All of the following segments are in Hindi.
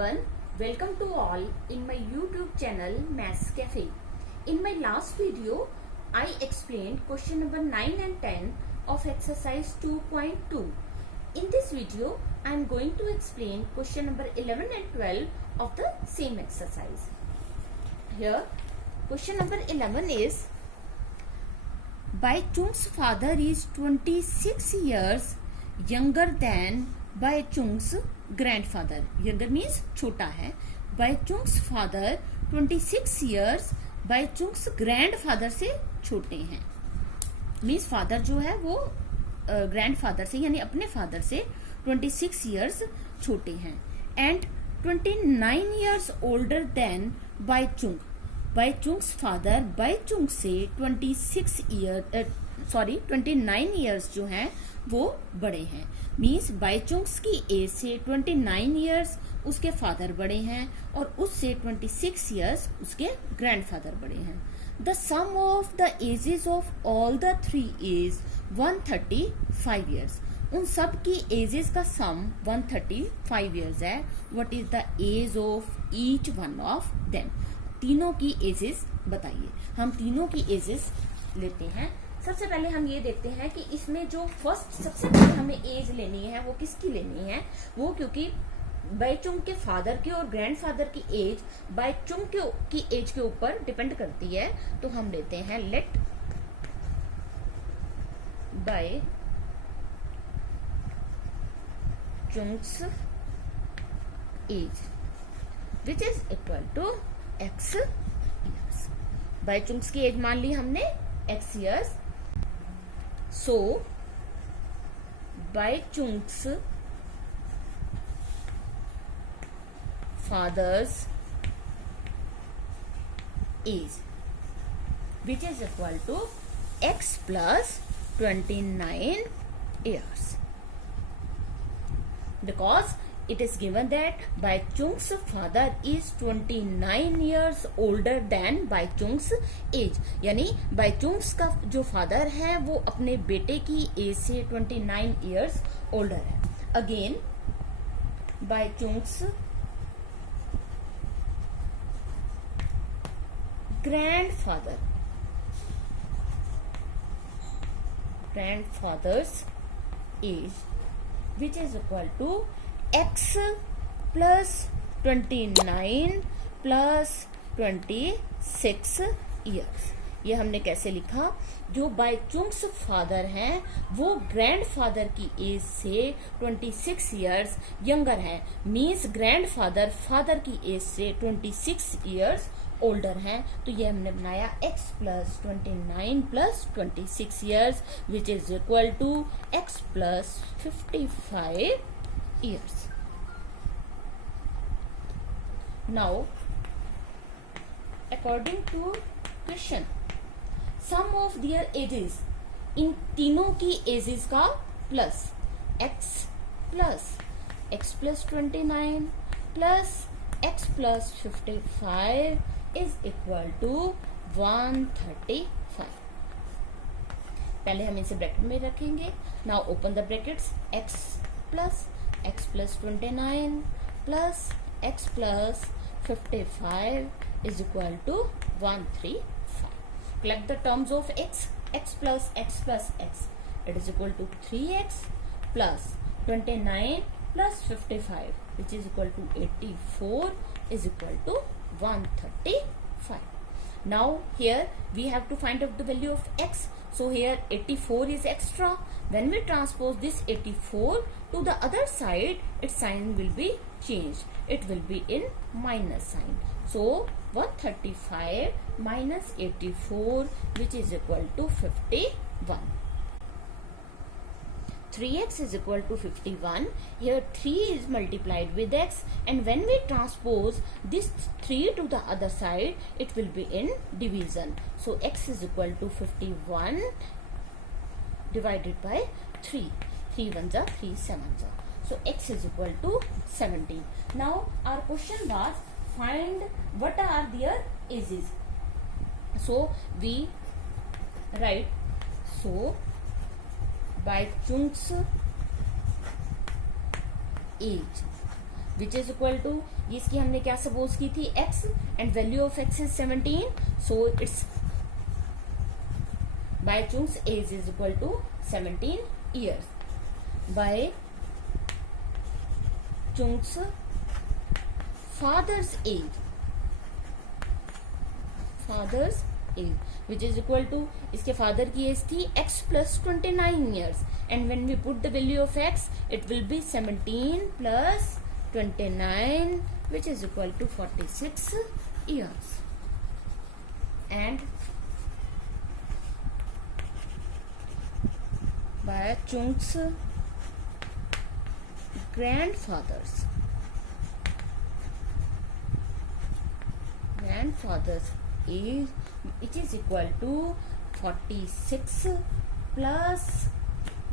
everyone, welcome to all in my YouTube channel Maths Cafe. In my last video, I explained question number 9 and 10 of exercise 2.2. In this video, I am going to explain question number 11 and 12 of the same exercise. Here, question number 11 is, Bai Chung's father is 26 years younger than Bai Chung's grandfather. Younger means छोटा है. Bai Chung's father 26 years Bai Chung's grandfather से छोटे हैं. Means father जो है वो grandfather से यानी अपने father से 26 years छोटे हैं. And 29 years older than Bai Chung. Bai Chung's father Bai Chung से 29 years जो हैं वो बड़े हैं. मीन्स बाई चुंग्स की एज से 29 इयर्स उसके फादर बड़े हैं और उससे 26 इयर्स उसके ग्रैंडफादर बड़े हैं. The sum of the ages of all the three is 135 years. उन सब की एजेस का सम 135 इयर्स है. What is the age of each one of them. तीनों की एजेस बताइए. हम तीनों की एजेस लेते हैं. सबसे पहले हम ये देखते हैं कि इसमें जो सबसे पहले हमें एज लेनी है वो किसकी लेनी है. वो क्योंकि बाई चुंग के फादर की और ग्रैंडफादर की एज बाई चुंग की एज के ऊपर डिपेंड करती है. तो हम लेते हैं let Bai Chung's age which is equal to x years. Bai Chung's की एज मान ली हमने x years. So, Bai Chung's father's age, which is equal to x plus 29 years. Because it is given that Bai Chung's father is 29 years older than Bai Chung's age. यानी Bai Chung's का जो फादर है वो अपने बेटे की एज से 29 years older है. Again, Bai Chung's grandfather's age, which is equal to x plus 29 plus 26 years. ये हमने कैसे लिखा. जो बाई चुंग्स फादर हैं वो ग्रैंडफादर की एज से 26 इयर्स यंगर हैं. मीन्स ग्रैंडफादर फादर की एज से 26 इयर्स ओल्डर हैं. तो ये हमने बनाया x plus 29 plus 26 years which is equal to x plus 55 years. Now, according to question, sum of their ages, इन तीनों की एजेस का plus x plus 29 plus x plus 55 is equal to 135. पहले हम इसे ब्रैकेट में रखेंगे. Now open the brackets. x plus 29 plus x plus 55 is equal to 135. Collect the terms of x. X plus x. It is equal to 3x plus 29 plus 55 which is equal to 84 is equal to 135. Now here we have to find out the value of x. So here 84 is extra. When we transpose this 84 to the other side, its sign will be changed. It will be in minus sign. So 135 minus 84 which is equal to 51. 3x is equal to 51. Here 3 is multiplied with x, and when we transpose this 3 to the other side, it will be in division. So x is equal to 51 divided by 3. 3 ones are 3 sevens are. So x is equal to 17. Now our question was find what are their ages. So we write Bai Chung's age which is equal to, इसकी हमने क्या सपोज की थी, x, and value of x इज 17, so it's Bai Chung's age is equal to 17 years. Bai Chung's father's age which is equal to, इसके father की एज थी x plus 29 years, and when we put the value of x it will be 17 plus 29 which is equal to 46 years. And by Chung's grandfather's age, which is equal to 46 plus,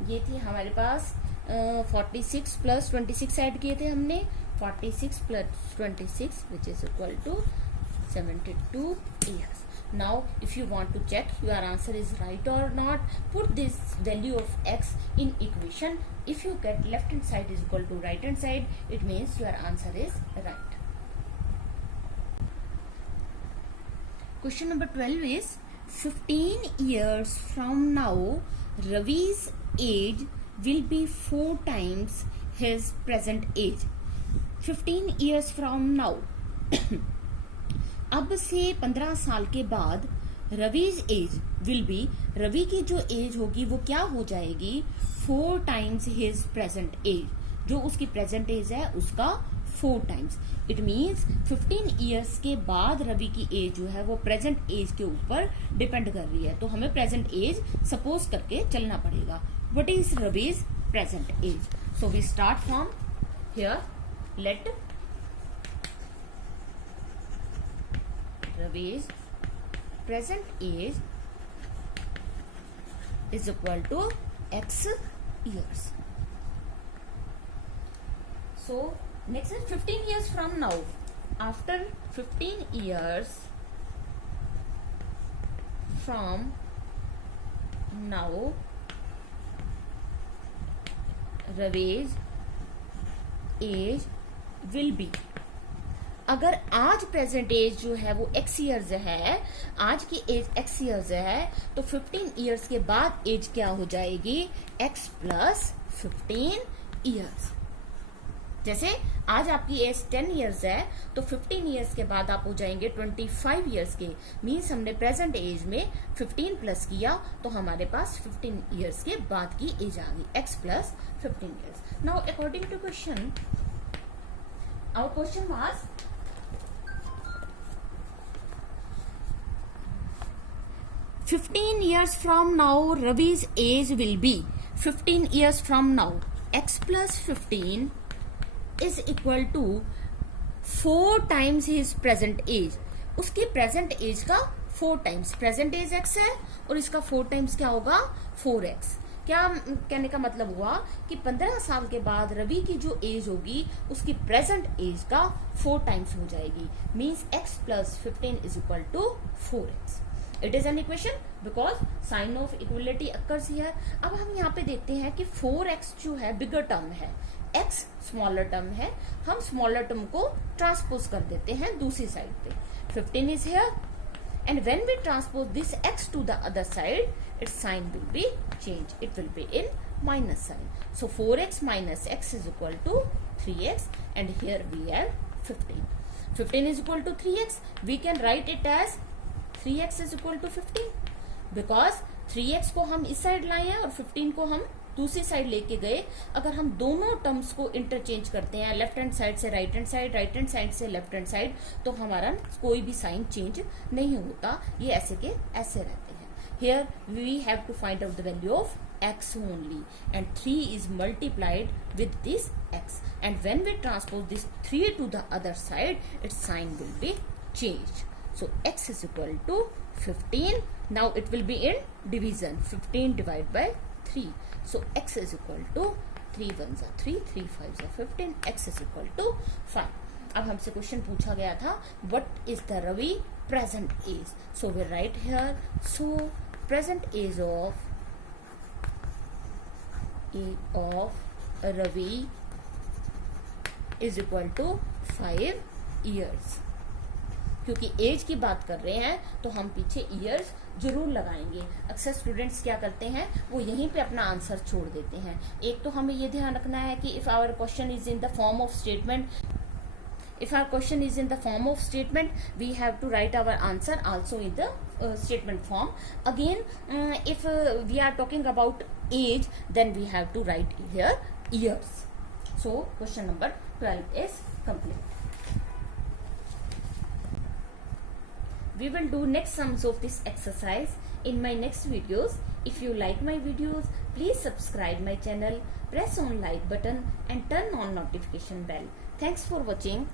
ये थी हमारे पास 46 प्लस 26 ऐड किए थे हमने, 46 plus 26 which is equal to 72 years. Now if you want to check your answer is right or not, put this value of x in equation. If you get left hand side is equal to right hand side, it means your answer is right. Question number 12 is, 15 years from now Ravi's age will be 4 times his present age. 15 years from now अब से 15 साल के बाद Ravi's age will be, Ravi की जो एज होगी वो क्या हो जाएगी, 4 टाइम्स हिज प्रेजेंट एज, जो उसकी प्रेजेंट एज है उसका 4 टाइम्स. इट मीन्स 15 ईयर्स के बाद रवि की एज जो है वो प्रेजेंट एज के ऊपर डिपेंड कर रही है, तो हमें प्रेजेंट एज सपोज करके चलना पड़ेगा. What is Ravi's present age? So we start from here. Let Ravi's present age is equal to x years. So next is 15 years from now. After 15 years from now, Ravi's age will be, अगर आज प्रेजेंट एज जो है वो x ईयर्स है, आज की एज x ईयर्स है, तो 15 ईयर्स के बाद एज क्या हो जाएगी, x प्लस 15 ईयर्स. जैसे आज आपकी एज 10 ईयर्स है, तो 15 ईयर्स के बाद आप हो जाएंगे 25 ईयर्स के. मीन्स हमने प्रेजेंट एज में 15 प्लस किया, तो हमारे पास 15 ईयर्स के बाद की एज आ गई, x plus 15 years. Now according to question, our question was, 15 years from now Ravi's age will be, 15 years from now x plus 15 is equal to 4 times his present age. उसकी प्रेजेंट एज का 4 टाइम्स, प्रेजेंट एज x है और इसका 4 टाइम्स क्या होगा, 4x. क्या कहने का मतलब हुआ कि 15 साल के बाद रवि की जो एज होगी उसकी प्रेजेंट एज का 4 टाइम्स हो जाएगी. Means x plus 15 is equal to 4x. It is an equation because sign of equality occurs here. अब हम यहाँ पे देखते हैं कि 4x जो है बिगर टर्म है, x स्मॉलर टर्म है, हम स्मॉलर टर्म को ट्रांसपोज कर देते हैं दूसरी साइड पे. 15 is here and when we transpose this x to the other side, its sign will be changed. It will be in minus sign. So 4x minus x is equal to 3x, and here we have 15. 15 is equal to 3x. We can write it as 3x is equal to 15 because 3x को हम इस साइड लाए हैं और 15 को हम दूसरी साइड लेके गए. अगर हम दोनों टर्म्स को इंटरचेंज करते हैं, लेफ्ट हैंड साइड से right hand side, right hand side से लेफ्ट हैंड साइड, तो हमारा कोई भी साइन चेंज नहीं होता, ये ऐसे के ऐसे रहते हैं. Here we have to find out the value of x only, and 3 is multiplied with this x, and when we transpose this 3 to the other side, its sign will be changed. So x is equal to 15. Now it will be in division, 15 divided by 3. So x is equal to 3 ones are 3, 3 5s are 15, x is equal to 5. अब हमसे क्वेश्चन पूछा गया था what is the Ravi present age. So we write here, so present age of Ravi is equal to 5 years। क्योंकि एज की बात कर रहे हैं तो हम पीछे ईयर्स जरूर लगाएंगे। अक्सर स्टूडेंट्स क्या करते हैं, वो यहीं पे अपना आंसर छोड़ देते हैं। एक तो हमें ये ध्यान रखना है कि if our question is in the form of statement, if our question is in the form of statement, we have to write our answer also in the statement form. Again, if we are talking about age, then we have to write here years. So question number 12 is complete. We will do next sums of this exercise in my next videos. If you like my videos, please subscribe my channel, press on like button and turn on notification bell. Thanks for watching.